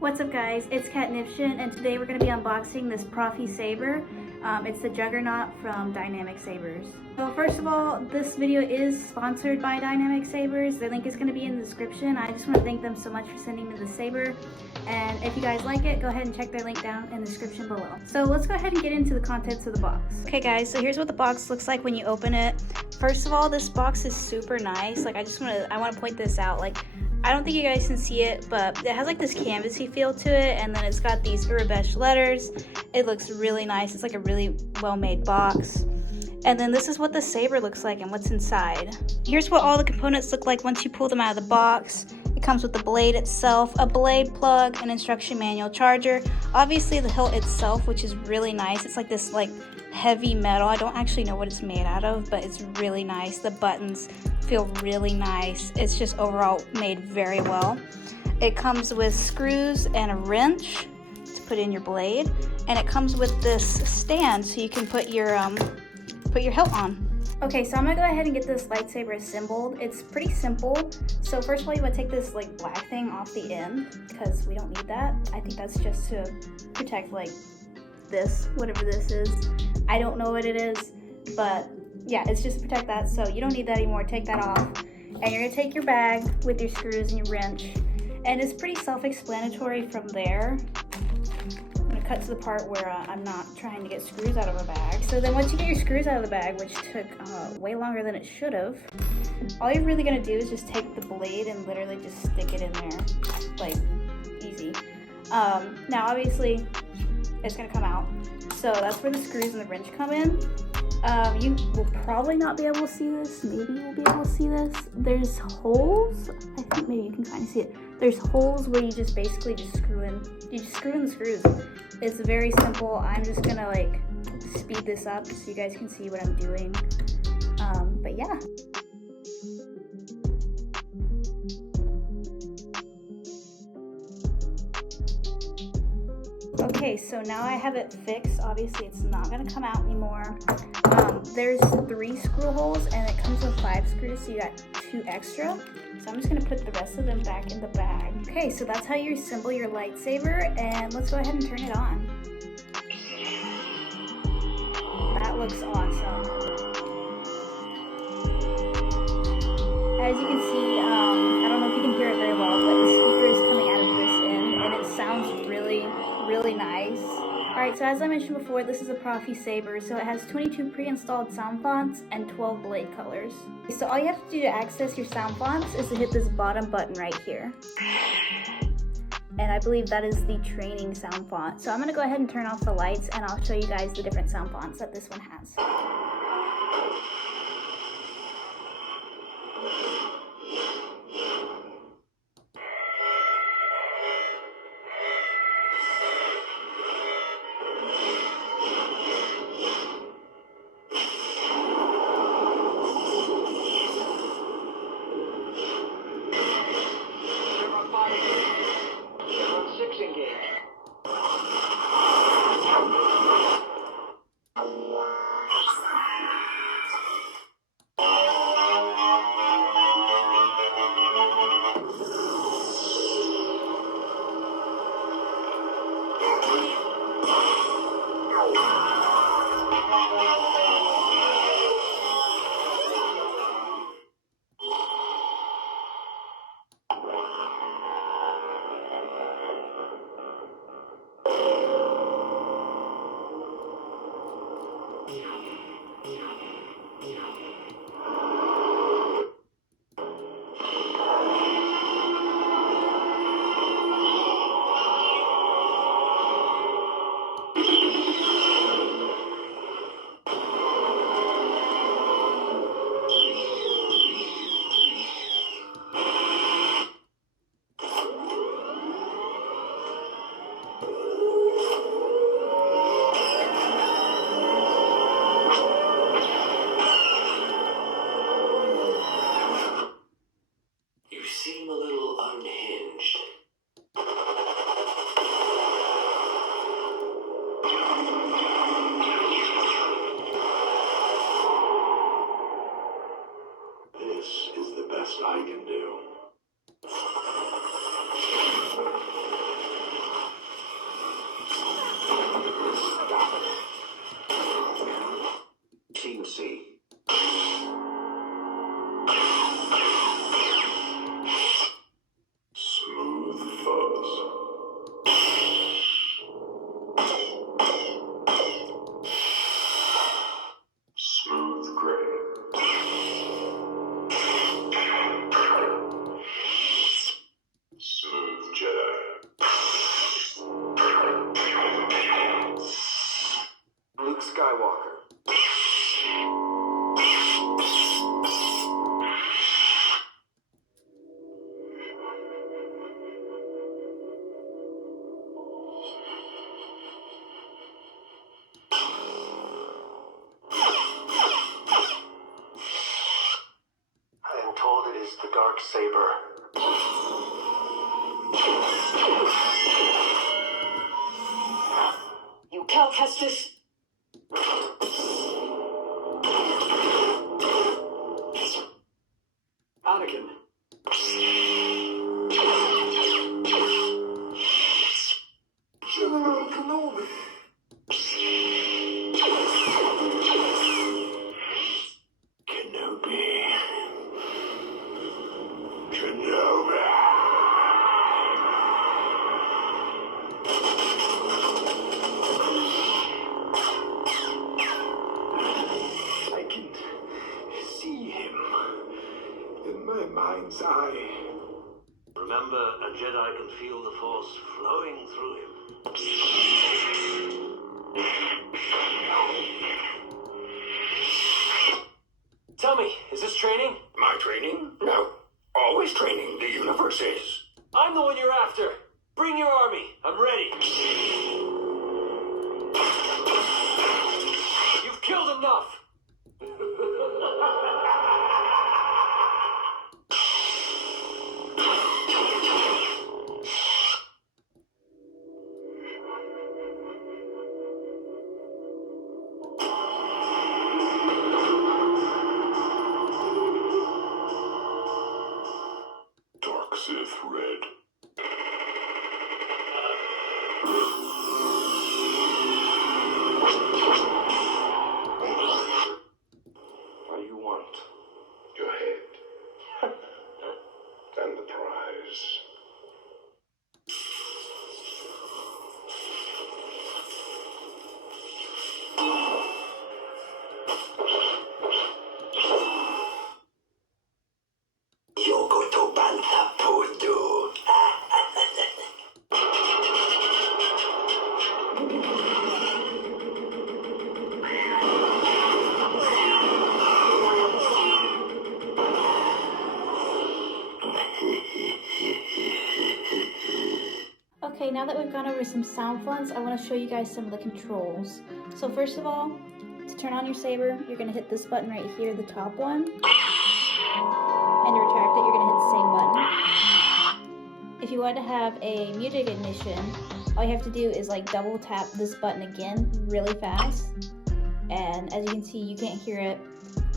What's up guys, it's CatNiption and today we're going to be unboxing this Profi Saber. It's the Juggernaut from DynamicSabers. So first of all, this video is sponsored by DynamicSabers. The link is going to be in the description. I just want to thank them so much for sending me the saber. And if you guys like it, go ahead and check their link down in the description below. So let's go ahead and get into the contents of the box. Okay guys, so here's what the box looks like when you open it. First of all, this box is super nice. Like I want to point this out. Like I don't think you guys can see it, but it has like this canvasy feel to it, and then it's got these Urabesh letters. It looks really nice. It's like a really well-made box. And then this is what the saber looks like and what's inside. Here's what all the components look like once you pull them out of the box. It comes with the blade itself, a blade plug, an instruction manual, charger. Obviously the hilt itself, which is really nice. It's like this heavy metal. I don't actually know what it's made out of, but it's really nice. The buttons feel really nice. It's just overall made very well. It comes with screws and a wrench to put in your blade, and it comes with this stand so you can put your hilt on. Okay, so I'm gonna go ahead and get this lightsaber assembled. It's pretty simple. So first of all, you want to take this black thing off the end because we don't need that. I think that's just to protect this, whatever this is. I don't know what it is, but yeah, it's just to protect that. So you don't need that anymore. Take that off, and you're gonna take your bag with your screws and your wrench, and it's pretty self-explanatory from there. I'm gonna cut to the part where I'm not trying to get screws out of a bag. So then once you get your screws out of the bag, which took way longer than it should have, all you're really gonna do is just take the blade and literally just stick it in there, easy. Now obviously it's gonna come out, so that's where the screws and the wrench come in. You will probably not be able to see this. Maybe you'll be able to see this. There's holes. I think maybe you can kind of see it. There's holes where you just basically screw in. You just screw in the screws. It's very simple. I'm just gonna speed this up so you guys can see what I'm doing. But yeah. Okay, so now I have it fixed. Obviously it's not gonna come out anymore. There's 3 screw holes and it comes with 5 screws, so you got 2 extra. So I'm just gonna put the rest of them back in the bag. Okay, so that's how you assemble your lightsaber, and let's go ahead and turn it on. That looks awesome. As you can see, I don't know if you can hear it very well, but the speaker is coming out of this end, and it sounds really nice. Alright, so as I mentioned before, this is a Profi Saber, so it has 22 pre-installed sound fonts and 12 blade colors. So all you have to do to access your sound fonts is to hit this bottom button right here. And I believe that is the training sound font. So I'm going to go ahead and turn off the lights, and I'll show you guys the different sound fonts that this one has. Cal Kestis. Anakin. General Kenobi. I can see him in my mind's eye. Remember, a Jedi can feel the Force flowing through him. Tell me, is this training? My training? No. Always training. The universe is. I'm the one you're after. Bring your army. I'm ready. You've killed enough. Dark Sith Red. What do you want? Your head. And the prize. Yokoto Banta Podo. Okay, now that we've gone over some sound fonts, I want to show you guys some of the controls. So first of all, to turn on your saber, you're going to hit this button right here, the top one. And to retract it, you're going to hit the same button. If you want to have a music ignition, all you have to do is like double tap this button again really fast. And as you can see, you can't hear it,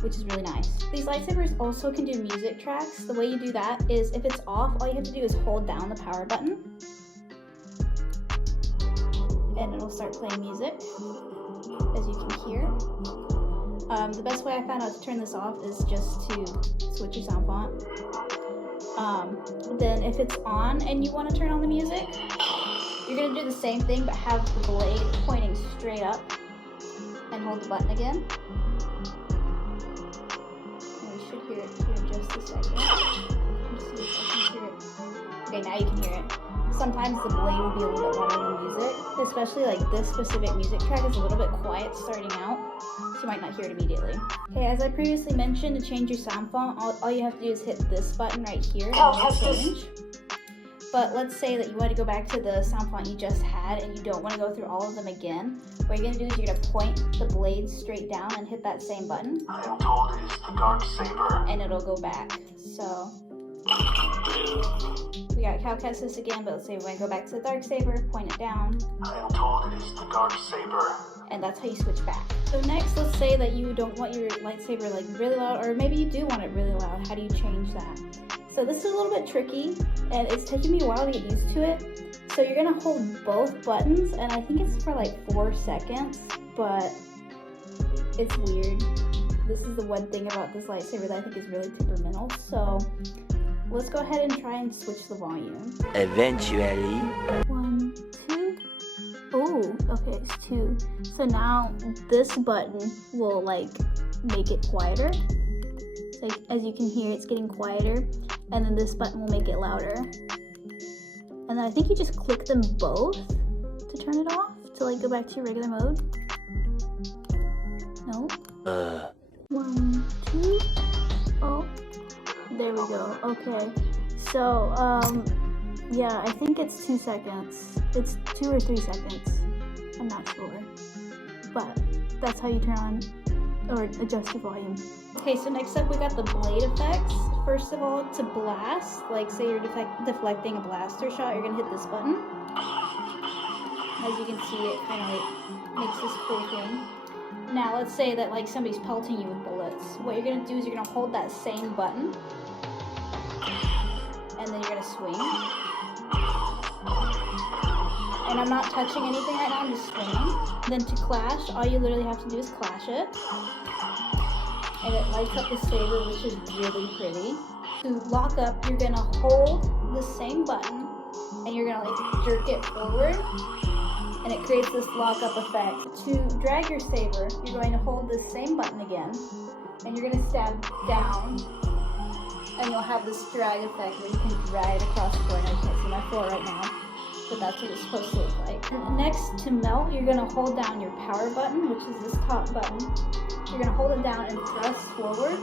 which is really nice. These lightsabers also can do music tracks. The way you do that is if it's off, all you have to do is hold down the power button. And it'll start playing music, as you can hear. The best way I found out to turn this off is just to switch your sound font. Then if it's on and you want to turn on the music, you're going to do the same thing but have the blade pointing straight up and hold the button again. And we should hear it here in just a second. Let's see if I can hear it. Okay, now you can hear it. Sometimes the blade will be a little bit louder than music, especially like this specific music track is a little bit quiet starting out, so you might not hear it immediately. Okay, as I previously mentioned, to change your sound font, all you have to do is hit this button right here and it'll change. But let's say that you want to go back to the sound font you just had and you don't want to go through all of them again. What you're going to do is you're going to point the blade straight down and hit that same button. I am told it is the Dark Saber. And it'll go back. So we got Cal Kestis again, but let's say we want to go back to the Darksaber, point it down. I am told it is the Dark Saber. And that's how you switch back. So next, let's say that you don't want your lightsaber like really loud, or maybe you do want it really loud. How do you change that? So this is a little bit tricky, and it's taken me a while to get used to it. So you're gonna hold both buttons, and I think it's for like 4 seconds, but it's weird. This is the one thing about this lightsaber that I think is really temperamental. So let's go ahead and try and switch the volume. Eventually. 1, 2. Oh, okay, it's 2. So now this button will like make it quieter. So as you can hear, it's getting quieter. And then this button will make it louder. And then I think you just click them both to turn it off, to like go back to your regular mode. No. 1, 2. Oh, there we go. Okay. So, yeah, I think it's 2 seconds. It's 2 or 3 seconds. I'm not sure. But that's how you turn on or adjust your volume. Okay, so next up we got the blade effects. First of all, to blast, like say you're deflecting a blaster shot, you're gonna hit this button. As you can see, it kind of like makes this cool thing. Now, let's say that like somebody's pelting you with bullets. What you're gonna do is you're gonna hold that same button, and then you're gonna swing. And I'm not touching anything right now, I'm just swinging. Then to clash, all you literally have to do is clash it. And it lights up the saber, which is really pretty. To lock up, you're gonna hold the same button, and you're gonna like jerk it forward, and it creates this lock-up effect. To drag your saber, you're going to hold this same button again, and you're gonna stab down, and you'll have this drag effect where you can drag it across the floor. I can't see my floor right now, but that's what it's supposed to look like. Next, to melt, you're gonna hold down your power button, which is this top button. You're gonna hold it down and thrust forward,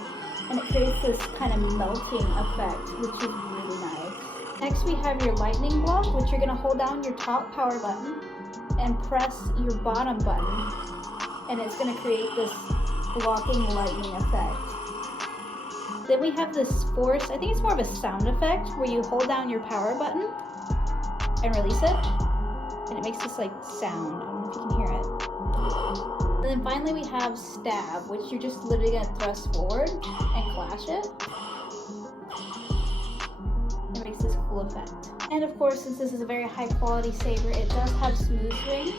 and it creates this kind of melting effect, which is really nice. Next, we have your lightning block, which you're gonna hold down your top power button and press your bottom button, and it's gonna create this blocking lightning effect. Then we have this force, I think it's more of a sound effect, where you hold down your power button and release it, and it makes this like sound. I don't know if you can hear it. And then finally we have stab, which you're just literally gonna thrust forward and clash it. It makes this cool effect. And of course, since this is a very high quality saber, it does have smooth swing,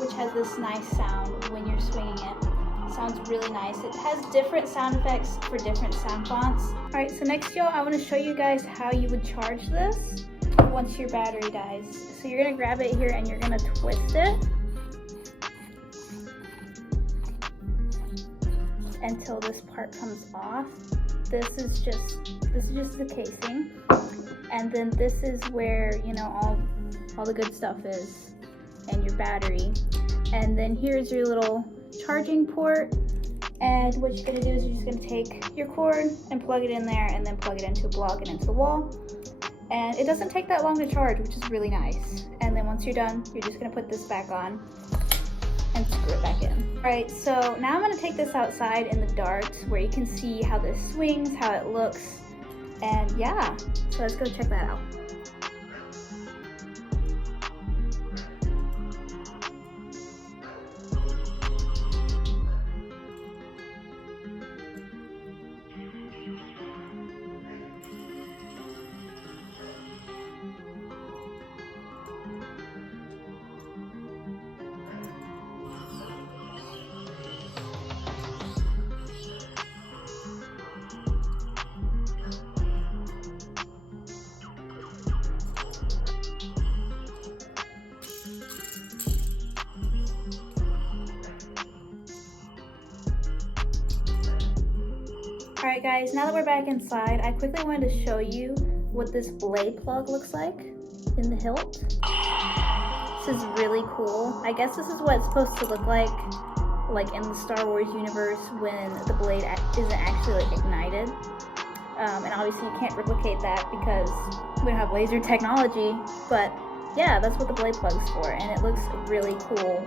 which has this nice sound when you're swinging it. It sounds really nice. It has different sound effects for different sound fonts. Alright, so next y'all, I want to show you guys how you would charge this once your battery dies. So you're going to grab it here and you're going to twist it until this part comes off. This is just the casing, and then this is where, you know, all the good stuff is, and your battery. And then here's your little charging port, and what you're gonna do is you're just gonna take your cord and plug it in there, and then plug it into a block and into the wall. And it doesn't take that long to charge, which is really nice. And then once you're done, you're just gonna put this back on and screw it back in. Alright, so now I'm gonna take this outside in the dark where you can see how this swings, how it looks, and yeah, so let's go check that out. Alright guys, now that we're back inside, I quickly wanted to show you what this blade plug looks like in the hilt. This is really cool. I guess this is what it's supposed to look like in the Star Wars universe when the blade isn't actually like ignited. And obviously you can't replicate that because we don't have laser technology, but yeah, that's what the blade plug's for, and it looks really cool.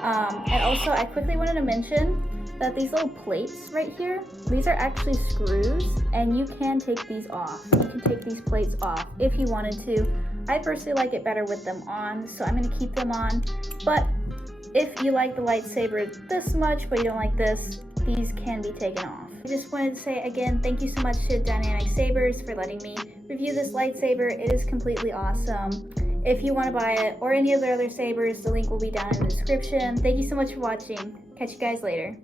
And also I quickly wanted to mention that these little plates right here, these are actually screws, and you can take these off. You can take these plates off if you wanted to. I personally like it better with them on, so I'm going to keep them on. But if you like the lightsaber this much, but you don't like this, these can be taken off. I just wanted to say again, thank you so much to DynamicSabers for letting me review this lightsaber. It is completely awesome. If you want to buy it or any of their other sabers, the link will be down in the description. Thank you so much for watching. Catch you guys later.